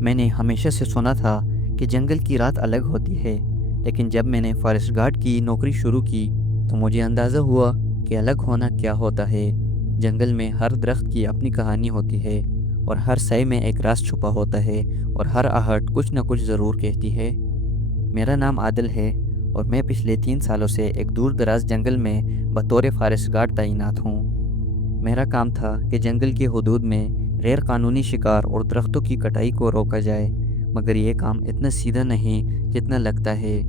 میں نے ہمیشہ سے سنا تھا کہ جنگل کی رات الگ ہوتی ہے، لیکن جب میں نے فارسٹ گارڈ کی نوکری شروع کی تو مجھے اندازہ ہوا کہ الگ ہونا کیا ہوتا ہے۔ جنگل میں ہر درخت کی اپنی کہانی ہوتی ہے، اور ہر سائے میں ایک راز چھپا ہوتا ہے، اور ہر آہٹ کچھ نہ کچھ ضرور کہتی ہے۔ میرا نام عادل ہے، اور میں پچھلے 3 سالوں سے ایک دور دراز جنگل میں بطور فارسٹ گارڈ تعینات ہوں۔ میرا کام تھا کہ جنگل کی حدود میں غیر قانونی شکار اور درختوں کی کٹائی کو روکا جائے، مگر یہ کام اتنا سیدھا نہیں جتنا لگتا ہے۔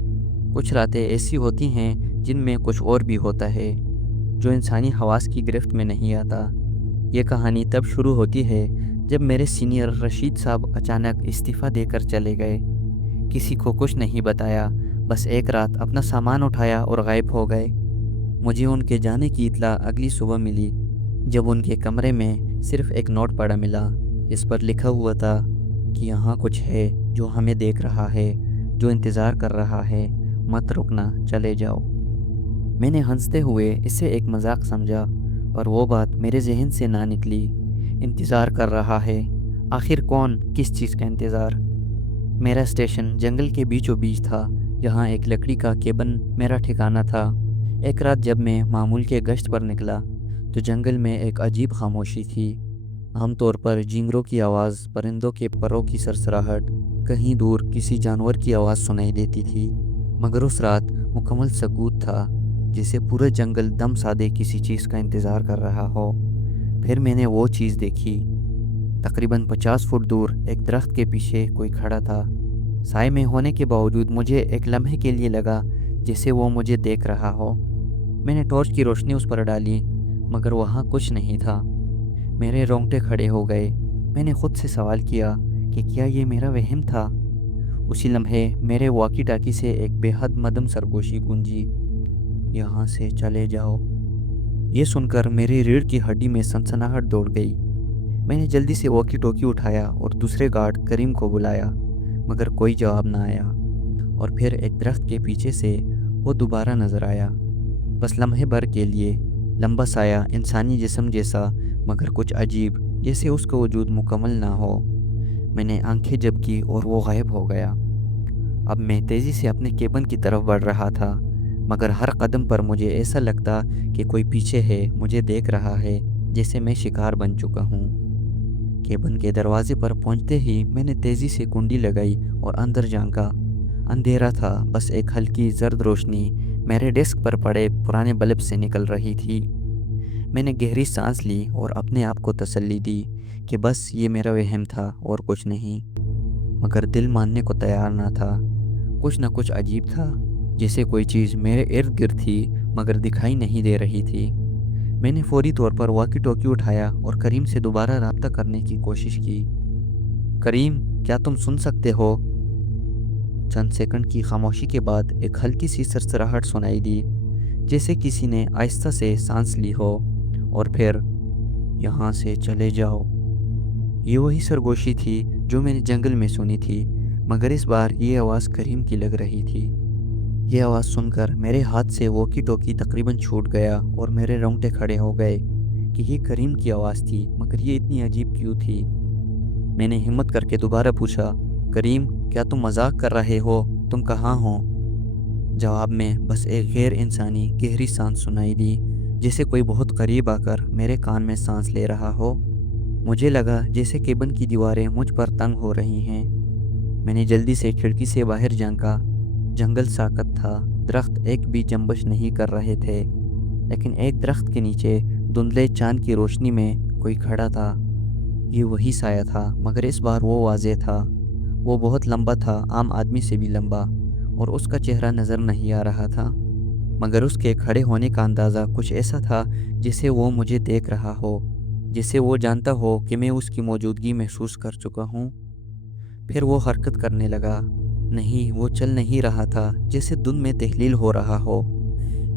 کچھ راتیں ایسی ہوتی ہیں جن میں کچھ اور بھی ہوتا ہے، جو انسانی حواس کی گرفت میں نہیں آتا۔ یہ کہانی تب شروع ہوتی ہے جب میرے سینئر رشید صاحب اچانک استعفیٰ دے کر چلے گئے۔ کسی کو کچھ نہیں بتایا، بس ایک رات اپنا سامان اٹھایا اور غائب ہو گئے۔ مجھے ان کے جانے کی اطلاع اگلی صبح ملی، جب ان کے کمرے میں صرف ایک نوٹ پڑا ملا، جس پر لکھا ہوا تھا کہ یہاں کچھ ہے جو ہمیں دیکھ رہا ہے، جو انتظار کر رہا ہے، مت رکنا، چلے جاؤ۔ میں نے ہنستے ہوئے اسے ایک مذاق سمجھا، پر وہ بات میرے ذہن سے نہ نکلی۔ انتظار کر رہا ہے، آخر کون، کس چیز کا انتظار؟ میرا اسٹیشن جنگل کے بیچوں بیچ تھا، جہاں ایک لکڑی کا کیبن میرا ٹھکانہ تھا۔ ایک رات جب میں معمول کے گشت پر نکلا تو جنگل میں ایک عجیب خاموشی تھی۔ عام طور پر جھینگروں کی آواز، پرندوں کے پروں کی سرسراہٹ، کہیں دور کسی جانور کی آواز سنائی دیتی تھی، مگر اس رات مکمل سکوت تھا، جسے پورا جنگل دم سادے کسی چیز کا انتظار کر رہا ہو۔ پھر میں نے وہ چیز دیکھی۔ تقریباً 50 فٹ دور ایک درخت کے پیچھے کوئی کھڑا تھا۔ سائے میں ہونے کے باوجود مجھے ایک لمحے کے لیے لگا جیسے وہ مجھے دیکھ رہا ہو۔ میں نے ٹارچ کی روشنی اس پر ڈالی، مگر وہاں کچھ نہیں تھا۔ میرے رونگٹے کھڑے ہو گئے۔ میں نے خود سے سوال کیا کہ کیا یہ میرا وہم تھا؟ اسی لمحے میرے واکی ٹاکی سے ایک بے حد مدھم سرگوشی گونجی، یہاں سے چلے جاؤ۔ یہ سن کر میری ریڑھ کی ہڈی میں سنسناہٹ دوڑ گئی۔ میں نے جلدی سے واکی ٹوکی اٹھایا اور دوسرے گارڈ کریم کو بلایا، مگر کوئی جواب نہ آیا۔ اور پھر ایک درخت کے پیچھے سے وہ دوبارہ نظر آیا، بس لمحے بھر کے لیے، لمبا سایہ، انسانی جسم جیسا، مگر کچھ عجیب، جیسے اس کا وجود مکمل نہ ہو۔ میں نے آنکھیں جب کی اور وہ غائب ہو گیا۔ اب میں تیزی سے اپنے کیبن کی طرف بڑھ رہا تھا، مگر ہر قدم پر مجھے ایسا لگتا کہ کوئی پیچھے ہے، مجھے دیکھ رہا ہے، جیسے میں شکار بن چکا ہوں۔ کیبن کے دروازے پر پہنچتے ہی میں نے تیزی سے کنڈی لگائی اور اندر جھانکا۔ اندھیرا تھا، بس ایک ہلکی زرد روشنی میرے ڈیسک پر پڑے پرانے بلب سے نکل رہی تھی۔ میں نے گہری سانس لی اور اپنے آپ کو تسلی دی کہ بس یہ میرا وہم تھا اور کچھ نہیں، مگر دل ماننے کو تیار نہ تھا۔ کچھ نہ کچھ عجیب تھا، جیسے کوئی چیز میرے ارد گرد تھی مگر دکھائی نہیں دے رہی تھی۔ میں نے فوری طور پر واکی ٹوکی اٹھایا اور کریم سے دوبارہ رابطہ کرنے کی کوشش کی۔ کریم، کیا تم سن سکتے ہو؟ چند سیکنڈ کی خاموشی کے بعد ایک ہلکی سی سرسراہٹ سنائی دی، جیسے کسی نے آہستہ سے سانس لی ہو، اور پھر یہاں سے چلے جاؤ۔ یہ وہی سرگوشی تھی جو میں نے جنگل میں سنی تھی، مگر اس بار یہ آواز کریم کی لگ رہی تھی۔ یہ آواز سن کر میرے ہاتھ سے واکی ٹوکی تقریباً چھوٹ گیا اور میرے رونگٹے کھڑے ہو گئے کہ یہ کریم کی آواز تھی، مگر یہ اتنی عجیب کیوں تھی؟ میں نے ہمت کر کے دوبارہ پوچھا، کریم، کیا تم مذاق کر رہے ہو؟ تم کہاں ہو؟ جواب میں بس ایک غیر انسانی گہری سانس سنائی دی، جیسے کوئی بہت قریب آ کر میرے کان میں سانس لے رہا ہو۔ مجھے لگا جیسے کیبن کی دیواریں مجھ پر تنگ ہو رہی ہیں۔ میں نے جلدی سے کھڑکی سے باہر جھانکا۔ جنگل ساکت تھا، درخت ایک بھی جنبش نہیں کر رہے تھے، لیکن ایک درخت کے نیچے دھندلے چاند کی روشنی میں کوئی کھڑا تھا۔ یہ وہی سایہ تھا، مگر اس بار وہ واضح تھا۔ وہ بہت لمبا تھا، عام آدمی سے بھی لمبا، اور اس کا چہرہ نظر نہیں آ رہا تھا، مگر اس کے کھڑے ہونے کا اندازہ کچھ ایسا تھا جیسے وہ مجھے دیکھ رہا ہو، جیسے وہ جانتا ہو کہ میں اس کی موجودگی محسوس کر چکا ہوں۔ پھر وہ حرکت کرنے لگا۔ نہیں، وہ چل نہیں رہا تھا، جیسے دھند میں تحلیل ہو رہا ہو۔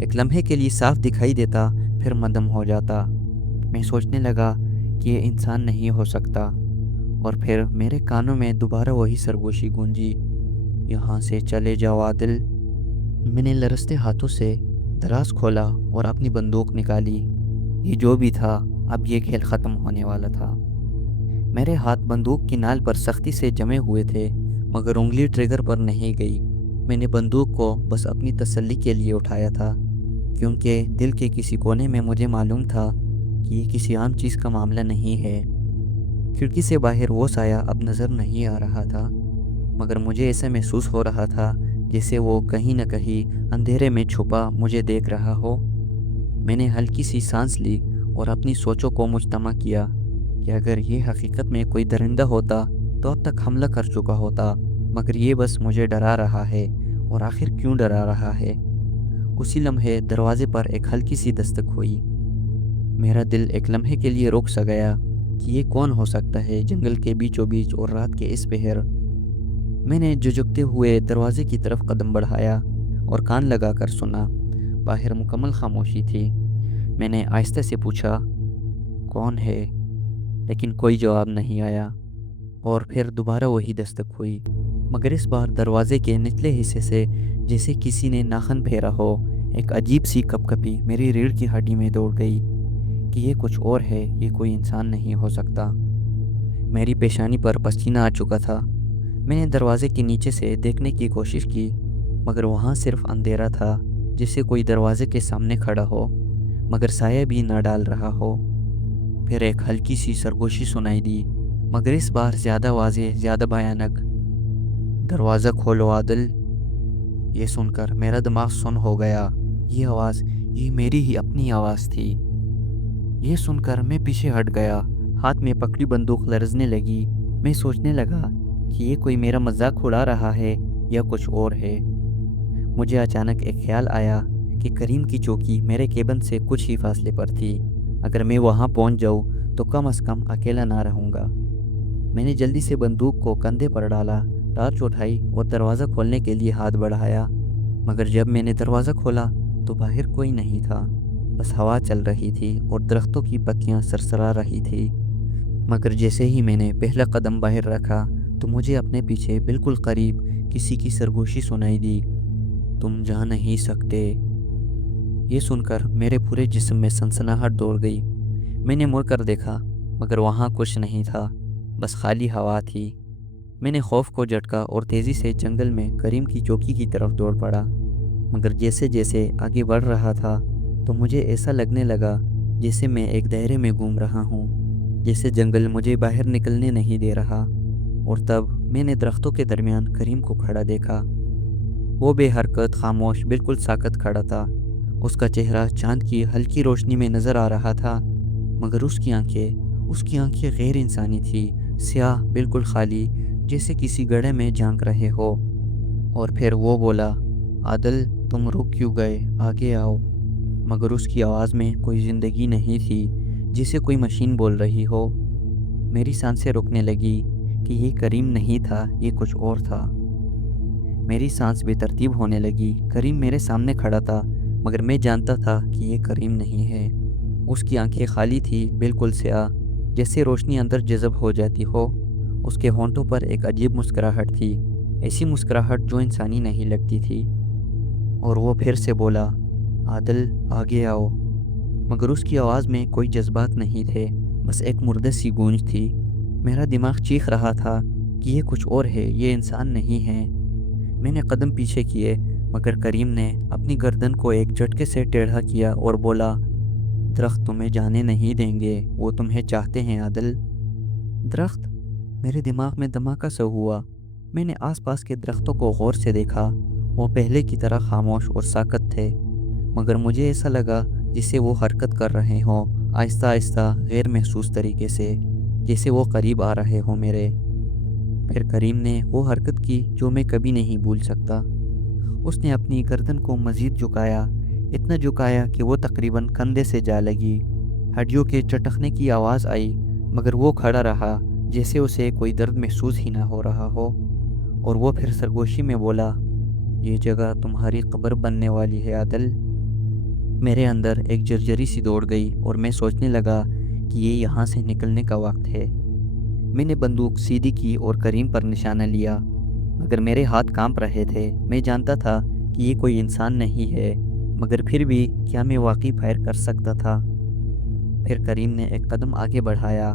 ایک لمحے کے لیے صاف دکھائی دیتا، پھر مدھم ہو جاتا۔ میں سوچنے لگا کہ یہ انسان نہیں ہو سکتا، اور پھر میرے کانوں میں دوبارہ وہی سرگوشی گونجی، یہاں سے چلے جاؤ عادل۔ میں نے لرزتے ہاتھوں سے دراز کھولا اور اپنی بندوق نکالی۔ یہ جو بھی تھا، اب یہ کھیل ختم ہونے والا تھا۔ میرے ہاتھ بندوق کی نال پر سختی سے جمے ہوئے تھے مگر انگلی ٹریگر پر نہیں گئی۔ میں نے بندوق کو بس اپنی تسلی کے لیے اٹھایا تھا، کیونکہ دل کے کسی کونے میں مجھے معلوم تھا کہ یہ کسی عام چیز کا معاملہ نہیں ہے۔ کھڑکی سے باہر وہ سایہ اب نظر نہیں آ رہا تھا، مگر مجھے ایسا محسوس ہو رہا تھا جیسے وہ کہیں نہ کہیں اندھیرے میں چھپا مجھے دیکھ رہا ہو۔ میں نے ہلکی سی سانس لی اور اپنی سوچوں کو مجتمع کیا کہ اگر یہ حقیقت میں کوئی درندہ ہوتا تو اب تک حملہ کر چکا ہوتا، مگر یہ بس مجھے ڈرا رہا ہے، اور آخر کیوں ڈرا رہا ہے؟ اسی لمحے دروازے پر ایک ہلکی سی دستک ہوئی۔ میرا دل ایک لمحے کے لیے رک سا گیا کہ یہ کون ہو سکتا ہے جنگل کے بیچوں بیچ اور رات کے اس پہر۔ میں نے جھجکتے ہوئے دروازے کی طرف قدم بڑھایا اور کان لگا کر سنا۔ باہر مکمل خاموشی تھی۔ میں نے آہستہ سے پوچھا، کون ہے؟ لیکن کوئی جواب نہیں آیا، اور پھر دوبارہ وہی دستک ہوئی، مگر اس بار دروازے کے نچلے حصے سے جیسے کسی نے ناخن پھیرا ہو۔ ایک عجیب سی کپ کپی میری ریڑھ کی ہڈی میں دوڑ گئی کہ یہ کچھ اور ہے، یہ کوئی انسان نہیں ہو سکتا۔ میری پیشانی پر پسینہ آ چکا تھا۔ میں نے دروازے کے نیچے سے دیکھنے کی کوشش کی، مگر وہاں صرف اندھیرا تھا، جیسے کوئی دروازے کے سامنے کھڑا ہو مگر سایہ بھی نہ ڈال رہا ہو۔ پھر ایک ہلکی سی سرگوشی سنائی دی، مگر اس بار زیادہ واضح، زیادہ بھیانک۔ دروازہ کھولو عادل۔ یہ سن کر میرا دماغ سن ہو گیا۔ یہ آواز، یہ میری ہی اپنی آواز تھی۔ یہ سن کر میں پیچھے ہٹ گیا، ہاتھ میں پکڑی بندوق لرزنے لگی۔ میں سوچنے لگا کہ یہ کوئی میرا مذاق اڑا رہا ہے یا کچھ اور ہے۔ مجھے اچانک ایک خیال آیا کہ کریم کی چوکی میرے کیبن سے کچھ ہی فاصلے پر تھی۔ اگر میں وہاں پہنچ جاؤں تو کم از کم اکیلا نہ رہوں گا۔ میں نے جلدی سے بندوق کو کندھے پر ڈالا، ٹارچ اٹھائی اور دروازہ کھولنے کے لیے ہاتھ بڑھایا، مگر جب میں نے دروازہ کھولا تو باہر کوئی نہیں تھا۔ بس ہوا چل رہی تھی اور درختوں کی پتیاں سرسرا رہی تھی۔ مگر جیسے ہی میں نے پہلا قدم باہر رکھا تو مجھے اپنے پیچھے بالکل قریب کسی کی سرگوشی سنائی دی، تم جا نہیں سکتے۔ یہ سن کر میرے پورے جسم میں سنسناہٹ دوڑ گئی۔ میں نے مڑ کر دیکھا، مگر وہاں کچھ نہیں تھا، بس خالی ہوا تھی۔ میں نے خوف کو جھٹکا اور تیزی سے جنگل میں کریم کی چوکی کی طرف دوڑ پڑا، مگر جیسے جیسے آگے بڑھ رہا تھا تو مجھے ایسا لگنے لگا جیسے میں ایک دائرے میں گھوم رہا ہوں، جیسے جنگل مجھے باہر نکلنے نہیں دے رہا۔ اور تب میں نے درختوں کے درمیان کریم کو کھڑا دیکھا۔ وہ بے حرکت، خاموش، بالکل ساکت کھڑا تھا۔ اس کا چہرہ چاند کی ہلکی روشنی میں نظر آ رہا تھا، مگر اس کی آنکھیں غیر انسانی تھی، سیاہ، بالکل خالی، جیسے کسی گڑھے میں جھانک رہے ہو۔ اور پھر وہ بولا، عادل تم رک کیوں گئے؟ آگے آؤ۔ مگر اس کی آواز میں کوئی زندگی نہیں تھی، جیسے کوئی مشین بول رہی ہو۔ میری سانسیں رکنے لگی کہ یہ کریم نہیں تھا، یہ کچھ اور تھا۔ میری سانس بے ترتیب ہونے لگی۔ کریم میرے سامنے کھڑا تھا، مگر میں جانتا تھا کہ یہ کریم نہیں ہے۔ اس کی آنکھیں خالی تھی، بالکل سیاہ، جیسے روشنی اندر جذب ہو جاتی ہو۔ اس کے ہونٹوں پر ایک عجیب مسکراہٹ تھی، ایسی مسکراہٹ جو انسانی نہیں لگتی تھی۔ اور وہ پھر سے بولا، عادل آگے آؤ۔ مگر اس کی آواز میں کوئی جذبات نہیں تھے، بس ایک مردہ سی گونج تھی۔ میرا دماغ چیخ رہا تھا کہ یہ کچھ اور ہے، یہ انسان نہیں ہے۔ میں نے قدم پیچھے کیے، مگر کریم نے اپنی گردن کو ایک جھٹکے سے ٹیڑھا کیا اور بولا، درخت تمہیں جانے نہیں دیں گے، وہ تمہیں چاہتے ہیں عادل۔ درخت؟ میرے دماغ میں دھماکہ سا ہوا۔ میں نے آس پاس کے درختوں کو غور سے دیکھا۔ وہ پہلے کی طرح خاموش اور ساکت تھے، مگر مجھے ایسا لگا جسے وہ حرکت کر رہے ہوں، آہستہ آہستہ، غیر محسوس طریقے سے، جیسے وہ قریب آ رہے ہوں میرے۔ پھر کریم نے وہ حرکت کی جو میں کبھی نہیں بھول سکتا۔ اس نے اپنی گردن کو مزید جھکایا، اتنا جھکایا کہ وہ تقریباً کندھے سے جا لگی۔ ہڈیوں کے چٹکنے کی آواز آئی، مگر وہ کھڑا رہا جیسے اسے کوئی درد محسوس ہی نہ ہو رہا ہو۔ اور وہ پھر سرگوشی میں بولا، یہ جگہ تمہاری قبر بننے والی ہے عادل۔ میرے اندر ایک جرجری سی دوڑ گئی اور میں سوچنے لگا کہ یہ یہاں سے نکلنے کا وقت ہے۔ میں نے بندوق سیدھی کی اور کریم پر نشانہ لیا، مگر میرے ہاتھ کانپ رہے تھے۔ میں جانتا تھا کہ یہ کوئی انسان نہیں ہے، مگر پھر بھی کیا میں واقعی فائر کر سکتا تھا؟ پھر کریم نے ایک قدم آگے بڑھایا۔